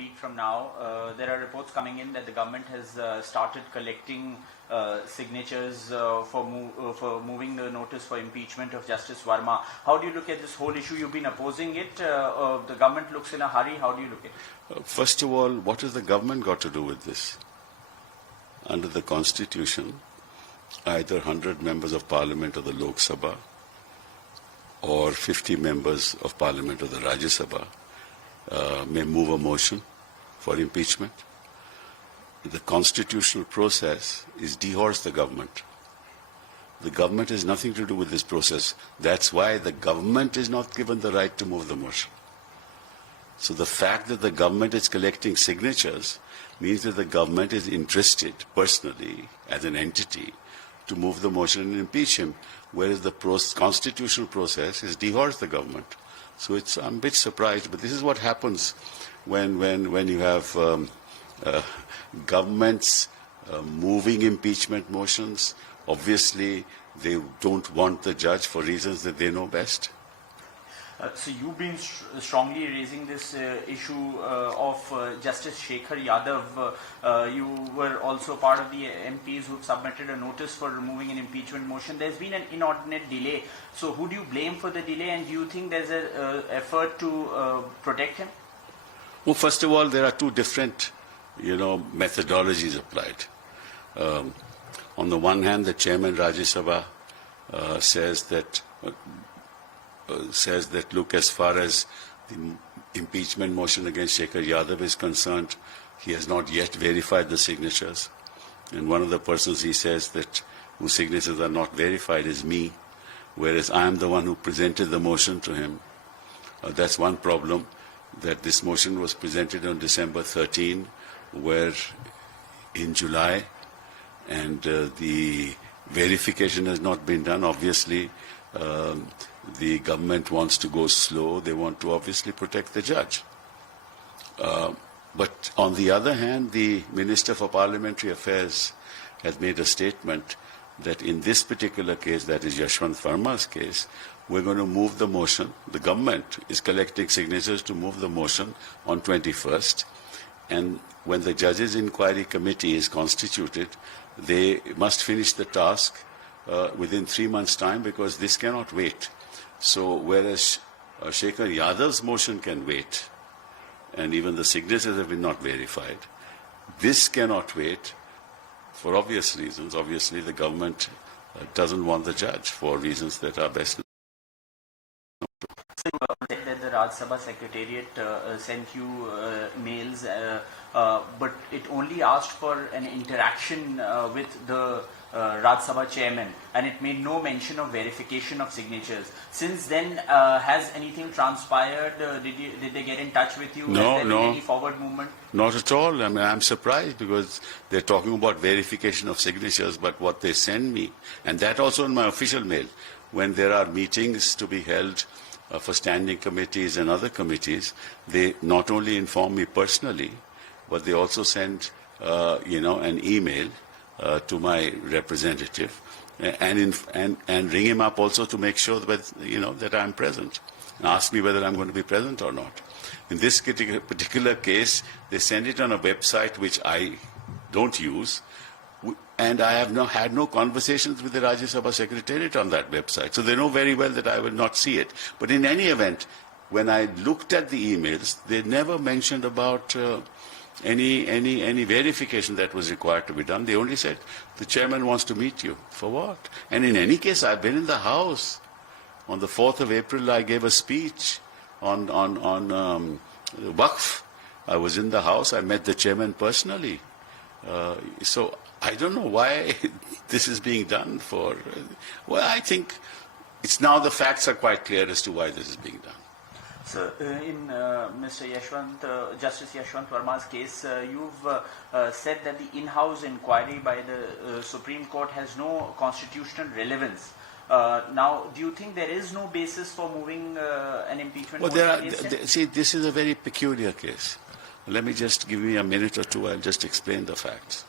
week from now, there are reports coming in that the government has started collecting signatures for moving the notice for impeachment of Justice Verma. How do you look at this whole issue? You've been opposing it. The government looks in a hurry. How do you look at it? First of all, what has the government got to do with this? Under the Constitution, either 100 members of Parliament of the Lok Sabha or 50 members of Parliament of the Rajya Sabha may move a motion for impeachment. The constitutional process is dehorse the government. The government has nothing to do with this process. That's why the government is not given the right to move the motion. So the fact that the government is collecting signatures means that the government is interested personally as an entity to move the motion and impeach him, whereas the constitutional process is dehorse the government. So I'm a bit surprised, but this is what happens when you have governments moving impeachment motions. Obviously, they don't want the judge for reasons that they know best. So you've been strongly raising this issue of Justice Shekhar Yadav. You were also part of the MPs who submitted a notice for removing an impeachment motion. There's been an inordinate delay. So who do you blame for the delay, and do you think there's an effort to protect him? Well, first of all, there are two different, methodologies applied. On the one hand, the chairman Rajya Sabha says that, look, as far as the impeachment motion against Shekhar Yadav is concerned, he has not yet verified the signatures. And one of the persons he says that whose signatures are not verified is me, whereas I am the one who presented the motion to him. That's one problem, that this motion was presented on December 13, where in July, and the verification has not been done. Obviously, the government wants to go slow. They want to obviously protect the judge. But on the other hand, the Minister for Parliamentary Affairs has made a statement that in this particular case, that is Yashwant Verma's case, we're going to move the motion. The government is collecting signatures to move the motion on 21st. And when the Judges' Inquiry Committee is constituted, they must finish the task within 3 months' time, because this cannot wait. So whereas Shekhar Yadav's motion can wait, and even the signatures have been not verified, this cannot wait for obvious reasons. Obviously, the government doesn't want the judge for reasons that are best known. That the Rajya Sabha Secretariat sent you mails, but it only asked for an interaction with the Rajya Sabha chairman, and it made no mention of verification of signatures. Since then, has anything transpired? Did they get in touch with you? No, has there been any forward movement? Not at all. I mean, I'm surprised, because they're talking about verification of signatures, but what they send me, and that also in my official mail, when there are meetings to be held for standing committees and other committees, they not only inform me personally, but they also send, an email to my representative, and ring him up also to make sure that, that I'm present, and ask me whether I'm going to be present or not. In this particular case, they send it on a website which I don't use, and I have had no conversations with the Rajya Sabha Secretariat on that website. So they know very well that I will not see it. But in any event, when I looked at the emails, they never mentioned about any verification that was required to be done. They only said, the chairman wants to meet you. For what? And in any case, I've been in the House. On the 4th of April, I gave a speech on Waqf. I was in the House. I met the chairman personally. So I don't know why this is being done for. Well, I think it's now the facts are quite clear as to why this is being done. So, in Mr. Justice Yashwant Verma's case, you've said that the in-house inquiry by the Supreme Court has no constitutional relevance. Now, do you think there is no basis for moving an impeachment? Well, see, this is a very peculiar case. Let me just give me a minute or two. I'll just explain the facts.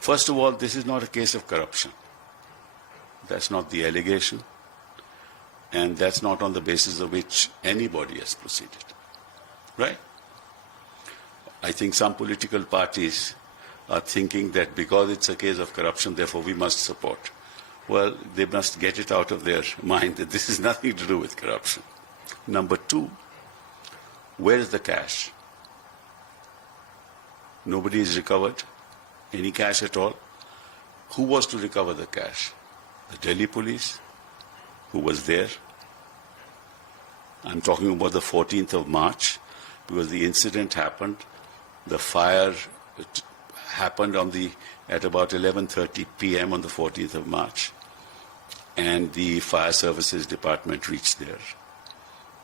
First of all, this is not a case of corruption. That's not the allegation. And that's not on the basis of which anybody has proceeded. Right? I think some political parties are thinking that because it's a case of corruption, therefore we must support. Well, they must get it out of their mind that this is nothing to do with corruption. Number two, where is the cash? Nobody is recovered any cash at all. Who was to recover the cash? The Delhi police, who was there. I'm talking about the 14th of March, because the incident happened. The fire happened at about 11:30 p.m. on the 14th of March, and the fire services department reached there.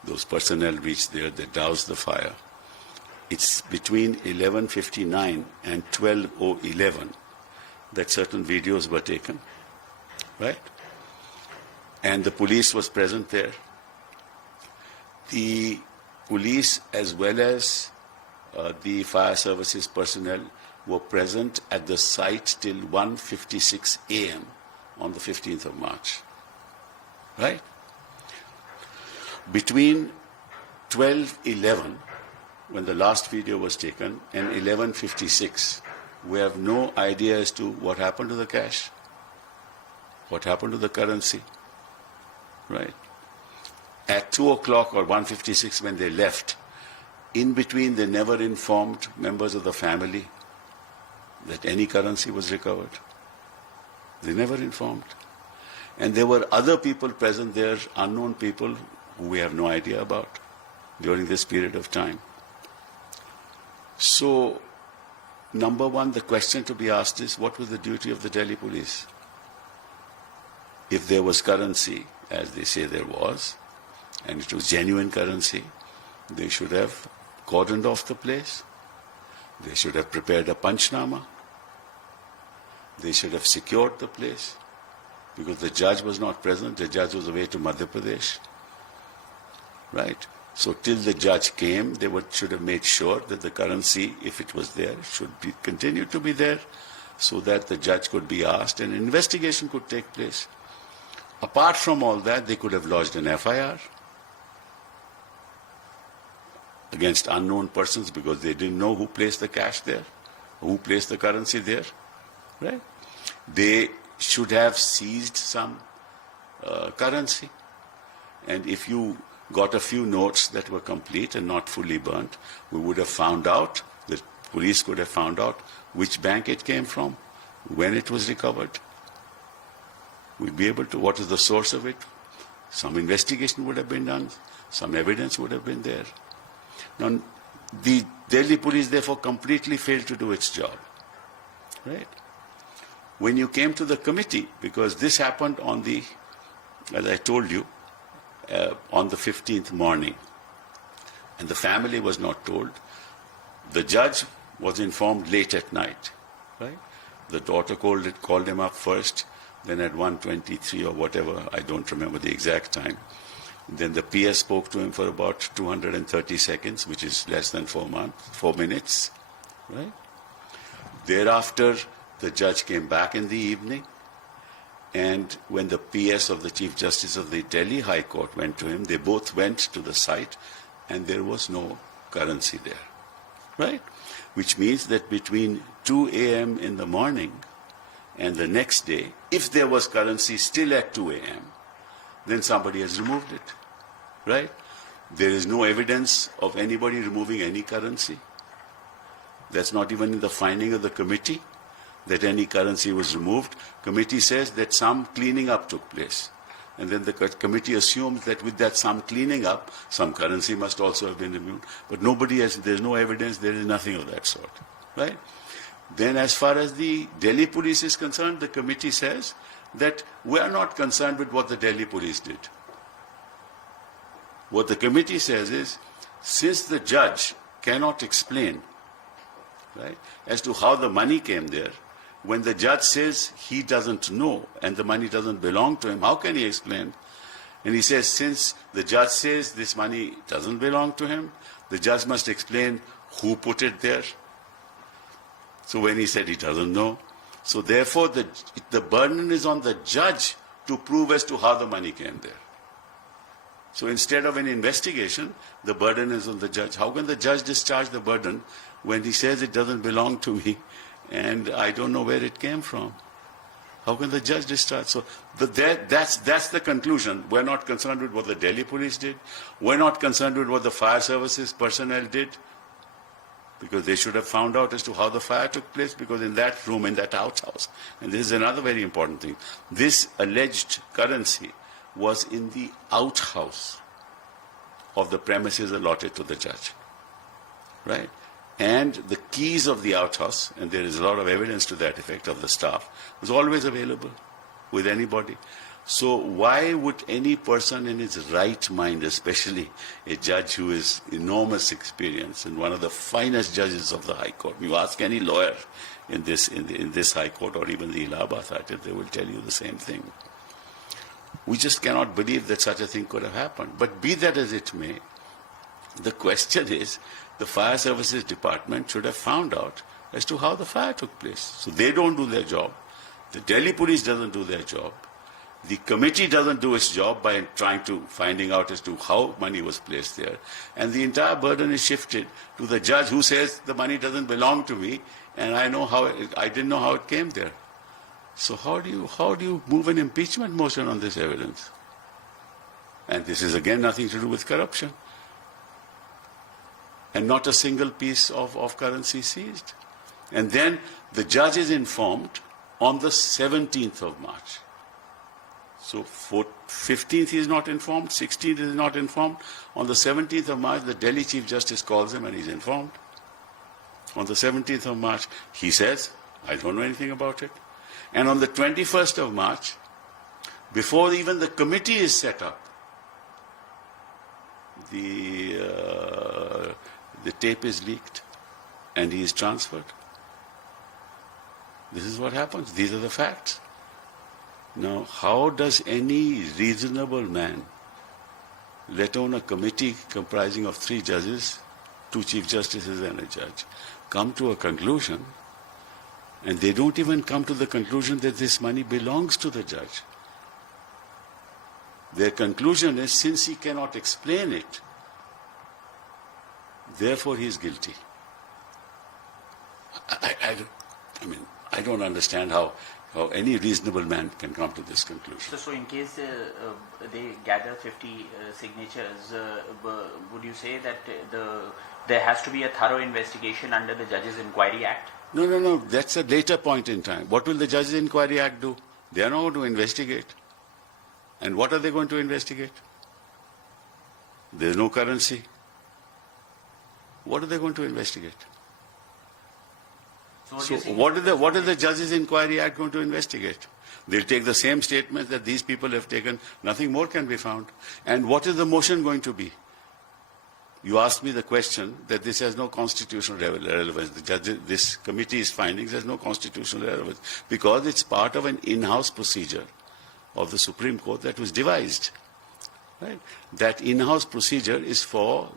Those personnel reached there. They doused the fire. It's between 11:59 and 12:11 that certain videos were taken, right? And the police was present there. The police, as well as the fire services personnel, were present at the site till 1:56 a.m. on the 15th of March, right? Between 12:11, when the last video was taken, and 11:56, we have no idea as to what happened to the cash, what happened to the currency, right? At 2 o'clock or 1:56 when they left, in between they never informed members of the family that any currency was recovered. They never informed. And there were other people present there, unknown people who we have no idea about during this period of time. So, number one, the question to be asked is, what was the duty of the Delhi police? If there was currency, as they say there was, and it was genuine currency, they should have cordoned off the place. They should have prepared a panchnama. They should have secured the place, because the judge was not present. The judge was away to Madhya Pradesh, right? So till the judge came, they should have made sure that the currency, if it was there, should continue to be there, so that the judge could be asked and an investigation could take place. Apart from all that, they could have lodged an FIR against unknown persons, because they didn't know who placed the cash there, who placed the currency there, right? They should have seized some currency. And if you got a few notes that were complete and not fully burnt, we would have found out, the police could have found out which bank it came from, when it was recovered. We'd be able to, what is the source of it? Some investigation would have been done, some evidence would have been there. Now, the Delhi police therefore completely failed to do its job, right? When you came to the committee, because this happened on the, as I told you, on the 15th morning, and the family was not told. The judge was informed late at night, right? The daughter called him up first, then at 1:23 or whatever, I don't remember the exact time. Then the PS spoke to him for about 230 seconds, which is less than 4 minutes, right? Thereafter, the judge came back in the evening, and when the PS of the Chief Justice of the Delhi High Court went to him, they both went to the site, and there was no currency there, right? Which means that between 2 a.m. in the morning and the next day, if there was currency still at 2 a.m., then somebody has removed it, right? There is no evidence of anybody removing any currency. That's not even in the finding of the committee, that any currency was removed. Committee says that some cleaning up took place. And then the committee assumes that with that some cleaning up, some currency must also have been removed. But nobody has, there's no evidence, there is nothing of that sort, right? Then as far as the Delhi police is concerned, the committee says that we are not concerned with what the Delhi police did. What the committee says is, since the judge cannot explain, right, as to how the money came there, when the judge says he doesn't know and the money doesn't belong to him, how can he explain? And he says, since the judge says this money doesn't belong to him, the judge must explain who put it there. So when he said he doesn't know, so therefore the burden is on the judge to prove as to how the money came there. So instead of an investigation, the burden is on the judge. How can the judge discharge the burden when he says it doesn't belong to me and I don't know where it came from? How can the judge discharge? So that's the conclusion. We're not concerned with what the Delhi police did. We're not concerned with what the fire services personnel did, because they should have found out as to how the fire took place, because in that room, in that outhouse, and this is another very important thing, this alleged currency was in the outhouse of the premises allotted to the judge, right? And the keys of the outhouse, and there is a lot of evidence to that effect of the staff, was always available with anybody. So why would any person in his right mind, especially a judge who has enormous experience and one of the finest judges of the High Court, you ask any lawyer in this High Court or even the Allahabad High Court, they will tell you the same thing. We just cannot believe that such a thing could have happened. But be that as it may, the question is, the Fire Services Department should have found out as to how the fire took place. So they don't do their job. The Delhi police doesn't do their job. The committee doesn't do its job by finding out as to how money was placed there. And the entire burden is shifted to the judge who says the money doesn't belong to me and I didn't know how it came there. So how do you move an impeachment motion on this evidence? And this is again nothing to do with corruption. And not a single piece of currency seized. And then the judge is informed on the 17th of March. So 15th he is not informed, 16th he is not informed. On the 17th of March, the Delhi Chief Justice calls him and he's informed. On the 17th of March, he says, I don't know anything about it. And on the 21st of March, before even the committee is set up, the tape is leaked and he is transferred. This is what happens. These are the facts. Now, how does any reasonable man, let alone a committee comprising of 3 judges, 2 chief justices and a judge, come to a conclusion, and they don't even come to the conclusion that this money belongs to the judge. Their conclusion is, since he cannot explain it, therefore he is guilty. I don't understand how any reasonable man can come to this conclusion. So in case they gather 50 signatures, would you say that there has to be a thorough investigation under the Judges Inquiry Act? No. That's a later point in time. What will the Judges Inquiry Act do? They are not going to investigate. And what are they going to investigate? There is no currency. What are they going to investigate? So what is the Judges Inquiry Act going to investigate? They'll take the same statements that these people have taken. Nothing more can be found. And what is the motion going to be? You asked me the question that this has no constitutional relevance. This committee's findings has no constitutional relevance because it's part of an in-house procedure of the Supreme Court that was devised. Right? That in-house procedure is for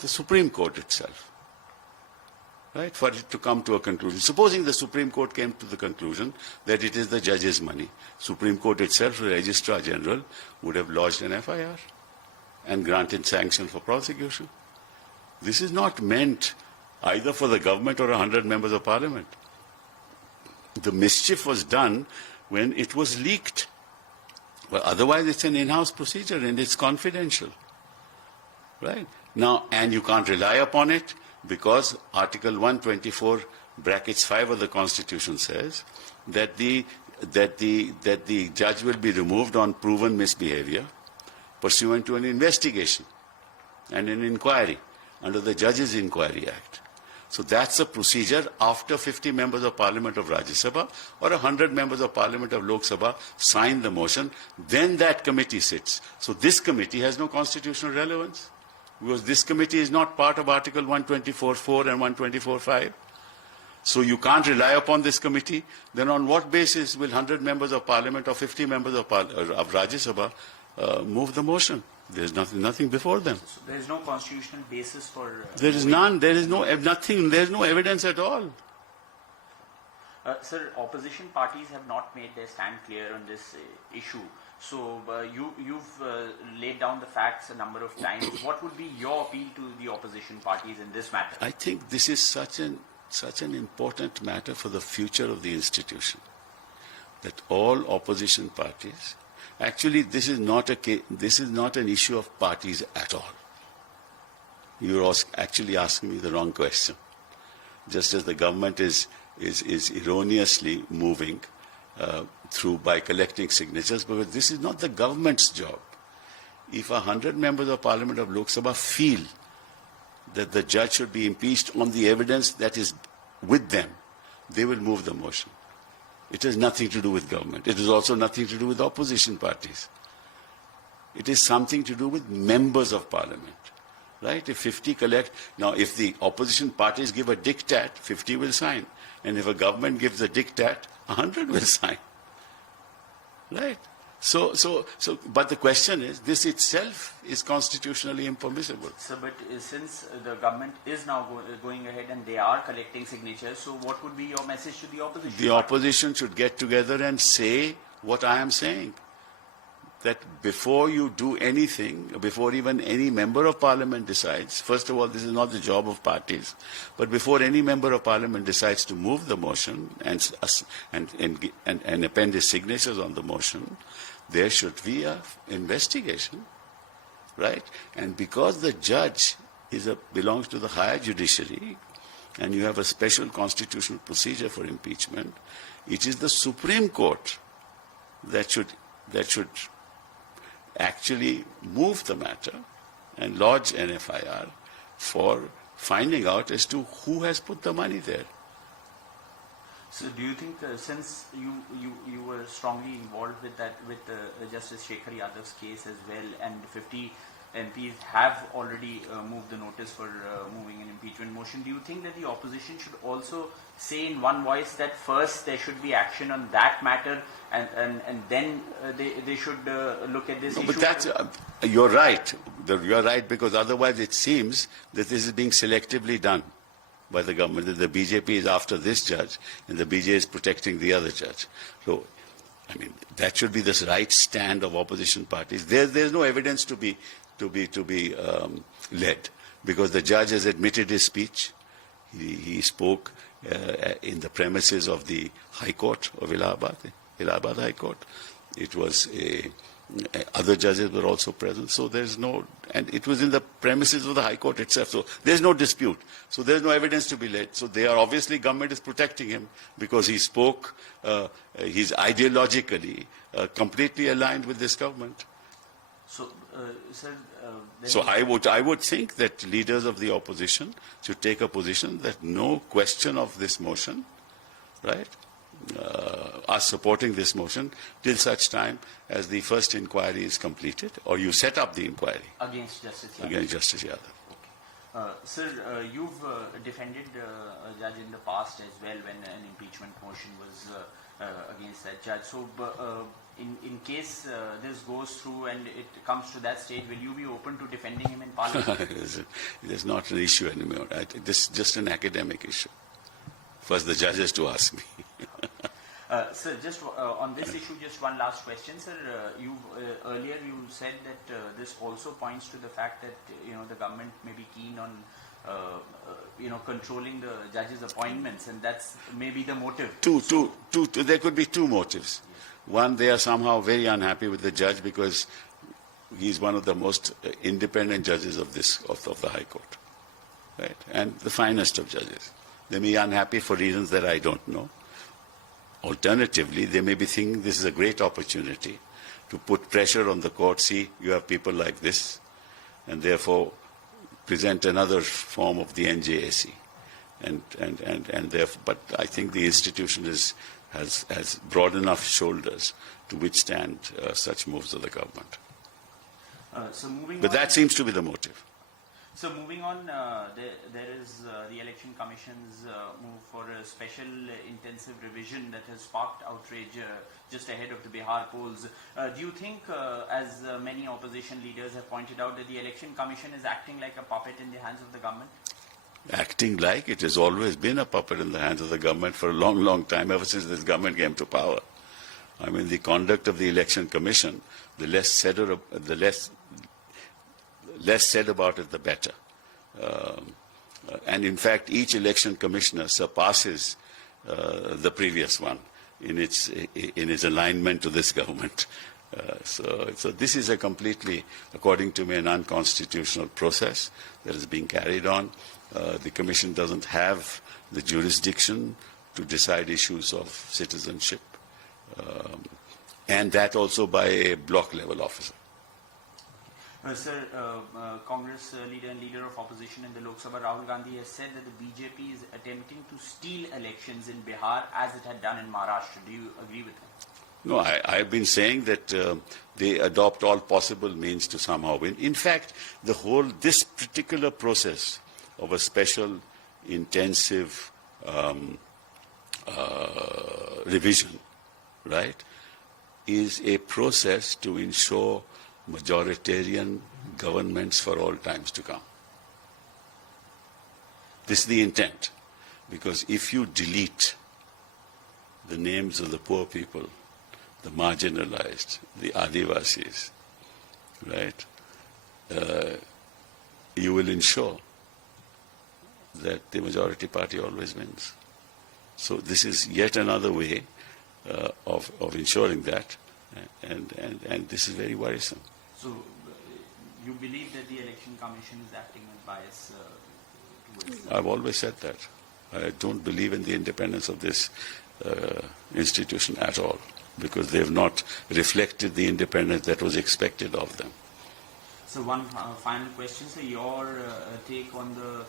the Supreme Court itself. Right? For it to come to a conclusion. Supposing the Supreme Court came to the conclusion that it is the judge's money, Supreme Court itself, the Registrar General, would have lodged an FIR and granted sanction for prosecution. This is not meant either for the government or 100 members of parliament. The mischief was done when it was leaked. Well, otherwise it's an in-house procedure and it's confidential. Right? Now, and you can't rely upon it because Article 124 brackets 5 of the Constitution says that the judge will be removed on proven misbehavior pursuant to an investigation and an inquiry under the Judges Inquiry Act. So that's a procedure after 50 members of Parliament of Rajya Sabha or 100 members of Parliament of Lok Sabha sign the motion, then that committee sits. So this committee has no constitutional relevance because this committee is not part of Article 124.4 and 124.5. So you can't rely upon this committee. Then on what basis will 100 members of Parliament or 50 members of Rajya Sabha move the motion? There's nothing before them. So there is no constitutional basis for... there is none. There is nothing. There is no evidence at all. Sir, opposition parties have not made their stand clear on this issue. So you've laid down the facts a number of times. What would be your appeal to the opposition parties in this matter? I think this is such an important matter for the future of the institution, that all opposition parties, actually this is not an issue of parties at all. You're actually asking me the wrong question. Just as the government is erroneously moving through by collecting signatures, because this is not the government's job. If 100 members of Parliament of Lok Sabha feel that the judge should be impeached on the evidence that is with them, they will move the motion. It has nothing to do with government. It is also nothing to do with opposition parties. It is something to do with members of Parliament. Right? If 50 collect, now if the opposition parties give a diktat, 50 will sign. And if a government gives a diktat, 100 will sign. Right? So, but the question is, this itself is constitutionally impermissible. So, but since the government is now going ahead and they are collecting signatures, so what would be your message to the opposition? The opposition should get together and say what I am saying. That before you do anything, before even any member of Parliament decides, first of all, this is not the job of parties, but before any member of Parliament decides to move the motion and append his signatures on the motion, there should be an investigation, right? And because the judge belongs to the higher judiciary, and you have a special constitutional procedure for impeachment, it is the Supreme Court that should actually move the matter and lodge an FIR for finding out as to who has put the money there. So do you think, since you were strongly involved with Justice Shekhar Yadav's case as well, and 50 MPs have already moved the notice for moving an impeachment motion, do you think that the opposition should also say in one voice that first there should be action on that matter, and then they should look at this issue? But that's, you're right. You're right, because otherwise it seems that this is being selectively done by the government, that the BJP is after this judge and the BJP is protecting the other judge. So, I mean, that should be the right stand of opposition parties. There's no evidence to be led, because the judge has admitted his speech. He spoke in the premises of the High Court of Allahabad High Court. It was other judges were also present, so there's no, and it was in the premises of the High Court itself, so there's no dispute. So there's no evidence to be led. So they are obviously, government is protecting him because he spoke, he's ideologically completely aligned with this government. So, sir, so I would think that leaders of the opposition should take a position that no question of this motion, right, are supporting this motion till such time as the first inquiry is completed, or you set up the inquiry against Justice Yadav. Against Justice Yadav. Okay. Sir, you've defended a judge in the past as well when an impeachment motion was against that judge. So, in case this goes through and it comes to that stage, will you be open to defending him in Parliament? It is not an issue anymore. This is just an academic issue. First, the judges to ask me. Sir, just on this issue, just one last question, sir. Earlier you said that this also points to the fact that the government may be keen on controlling the judges' appointments, and that's maybe the motive. There could be two motives. Yes. One, they are somehow very unhappy with the judge because he's one of the most independent judges of the High Court, right, and the finest of judges. They may be unhappy for reasons that I don't know. Alternatively, they may be thinking this is a great opportunity to put pressure on the court. See, you have people like this, and therefore present another form of the NJAC. And therefore, but I think the institution has broad enough shoulders to withstand such moves of the government. But that seems to be the motive. So moving on, there is the Election Commission's move for a special intensive revision that has sparked outrage just ahead of the Bihar polls. Do you think, as many opposition leaders have pointed out, that the Election Commission is acting like a puppet in the hands of the government? Acting like? It has always been a puppet in the hands of the government for a long, long time, ever since this government came to power. I mean, the conduct of the Election Commission, the less said about it, the better. And in fact, each election commissioner surpasses the previous one in its alignment to this government. So this is a completely, according to me, an unconstitutional process that is being carried on. The Commission doesn't have the jurisdiction to decide issues of citizenship, and that also by a block-level officer. Sir, Congress leader and leader of opposition in the Lok Sabha, Rahul Gandhi, has said that the BJP is attempting to steal elections in Bihar as it had done in Maharashtra. Do you agree with him? No, I've been saying that they adopt all possible means to somehow win. In fact, this particular process of a special, intensive revision, right, is a process to ensure majoritarian governments for all times to come. This is the intent. Because if you delete the names of the poor people, the marginalized, the Adivasis, right, you will ensure that the majority party always wins. So this is yet another way of ensuring that, and this is very worrisome. So you believe that the Election Commission is acting with bias towards... I've always said that. I don't believe in the independence of this institution at all, because they have not reflected the independence that was expected of them. So one final question, sir. Your take on the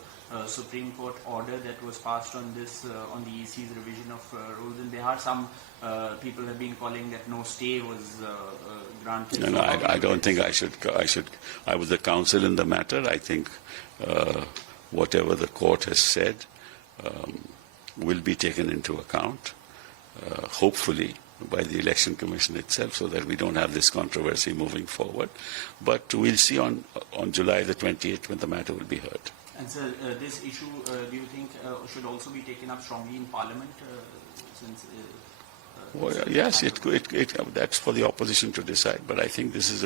Supreme Court order that was passed on this on the EC's revision of rules in Bihar. Some people have been calling that no stay was granted. No, I don't think I should. I was the counsel in the matter. I think whatever the court has said will be taken into account, hopefully, by the Election Commission itself, so that we don't have this controversy moving forward. But we'll see on July the 28th when the matter will be heard. And sir, this issue, do you think should also be taken up strongly in Parliament? Since well, yes, that's for the opposition to decide. But I think this is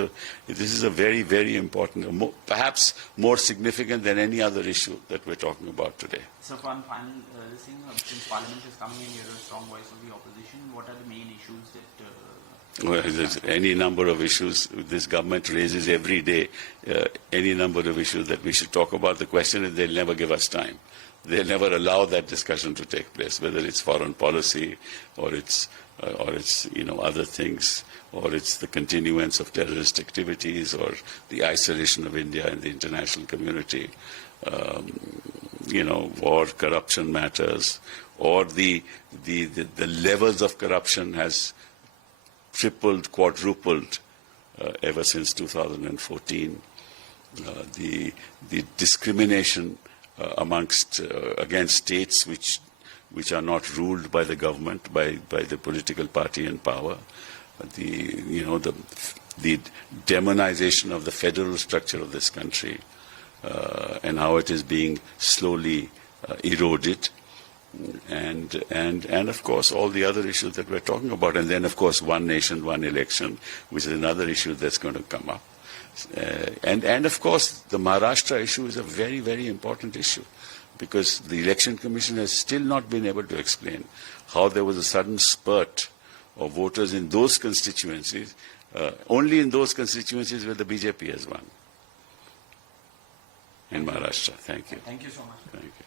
a very, very important, perhaps more significant than any other issue that we're talking about today. So one final thing, since Parliament is coming in, you're a strong voice of the opposition. What are the main issues that? Well, there's any number of issues this government raises every day. Any number of issues that we should talk about. The question is, they'll never give us time. They'll never allow that discussion to take place, whether it's foreign policy or it's other things, or it's the continuance of terrorist activities, or the isolation of India in the international community, or corruption matters, or the levels of corruption has tripled, quadrupled ever since 2014. The discrimination against states which are not ruled by the government, by the political party in power, the demonization of the federal structure of this country, and how it is being slowly eroded, and of course all the other issues that we're talking about, and then of course one nation, one election, which is another issue that's going to come up. And of course, the Maharashtra issue is a very, very important issue, because the Election Commission has still not been able to explain how there was a sudden spurt of voters in those constituencies, only in those constituencies where the BJP has won in Maharashtra. Thank you. Thank you so much. Thank you.